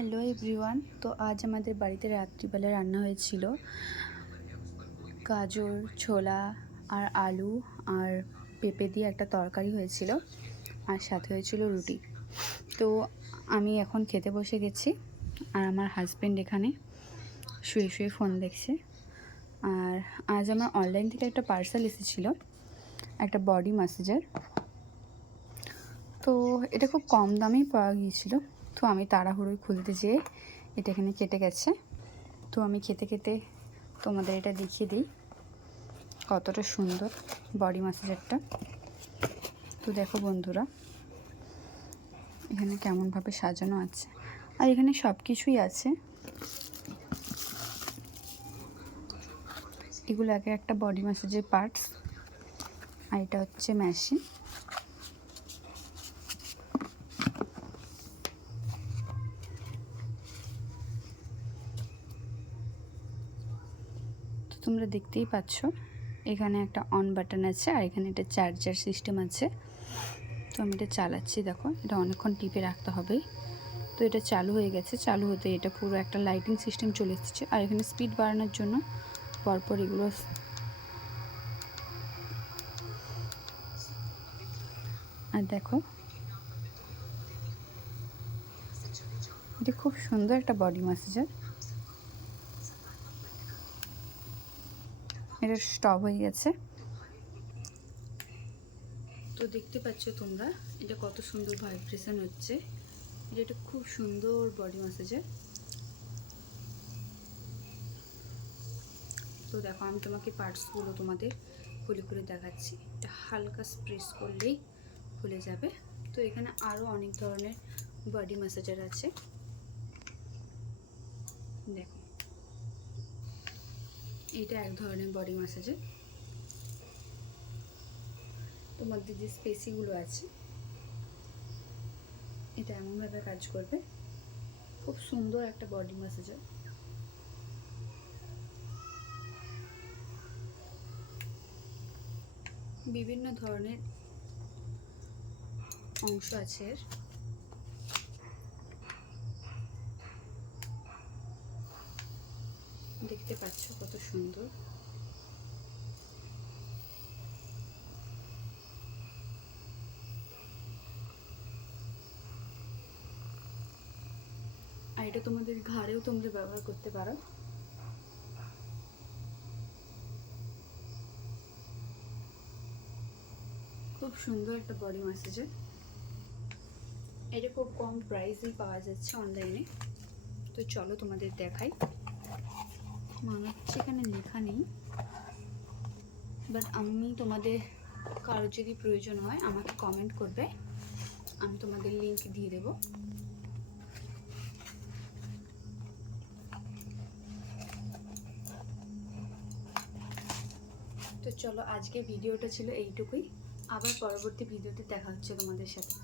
Hello everyone. তো আজ আমাদের বাড়িতে রাত্রিবেলা রান্না হয়েছিল গাজর, ছোলা আর আলু আর পেঁপে দিয়ে একটা তরকারি হয়েছিল, আর সাথে হয়েছিল রুটি। তো আমি এখন খেতে বসে গেছি, আর আমার হাজব্যান্ড এখানে শুয়ে শুয়ে ফোন দেখছে। আর আজ আমার অনলাইন থেকে একটা পার্সেল এসেছিলো, একটা বডি ম্যাসাজার। তো এটা খুব কম দামেই পাওয়া গিয়েছিল, তো আমি তাড়াহুড়োয় খুলতে যেয়ে এটা এখানে কেটে গেছে। তো আমি খেতে খেতে তোমাদের এটা দেখিয়ে দিই কতটা সুন্দর বডি ম্যাসাজারটা। তো দেখো বন্ধুরা, এখানে কেমনভাবে সাজানো আছে, আর এখানে সব কিছুই আছে। এগুলো আগে একটা বডি ম্যাসাজের পার্টস, আর এটা হচ্ছে মেশিন। তো তোমরা দেখতেই পাচ্ছ এখানে একটা অন বাটন আছে, আর এখানে একটা চার্জার সিস্টেম আছে। তো আমি এটা চালাচ্ছি, দেখো এটা অনেকক্ষণ টিপে রাখতে হবে। তো এটা চালু হয়ে গেছে, চালু হতে এটা পুরো একটা লাইটিং সিস্টেম চলে এসেছে। আর এখানে স্পিড বাড়ানোর জন্য পরপর এগুলো, আর দেখো এটা খুব সুন্দর একটা বডি ম্যাসাজার। এটা স্টপ হয়ে গেছে। তো দেখতে পাচ্ছ তোমরা এটা কত সুন্দর ভাইব্রেশন হচ্ছে। এটা খুব সুন্দর বডি ম্যাসাজার। তো দেখো আমি তোমাকে পার্টসগুলো তোমাদের খুলে খুলে দেখাচ্ছি। এটা হালকা প্রেস করলেই খুলে যাবে। তো এখানে আরও অনেক ধরনের বডি ম্যাসাজার আছে, দেখো এটা এক ধরনের বডি ম্যাসাজার। তোমাদের যে স্পেসিগুলো আছে এটা এমনভাবে কাজ করবে। খুব সুন্দর একটা বডি ম্যাসাজার। বিভিন্ন ধরনের অংশ আছে এর। দেখতে পাচ্ছ কত সুন্দর। আর এটা তোমাদের ঘাড়েও তোমরা ব্যবহার করতে পারো। খুব সুন্দর একটা বডি ম্যাসাজার। এটা খুব কম প্রাইসেই পাওয়া যাচ্ছে অনলাইনে। তো চলো তোমাদের দেখাই। মনে হচ্ছে এখানে লেখা নেই, বাট আমি তোমাদের কারো যদি প্রয়োজন হয় আমাকে কমেন্ট করবে, আমি তোমাদের লিংক দিয়ে দেব। তো চলো আজকে ভিডিওটা ছিল এইটুকুই। আবার পরবর্তী ভিডিওতে দেখা হচ্ছে তোমাদের সাথে।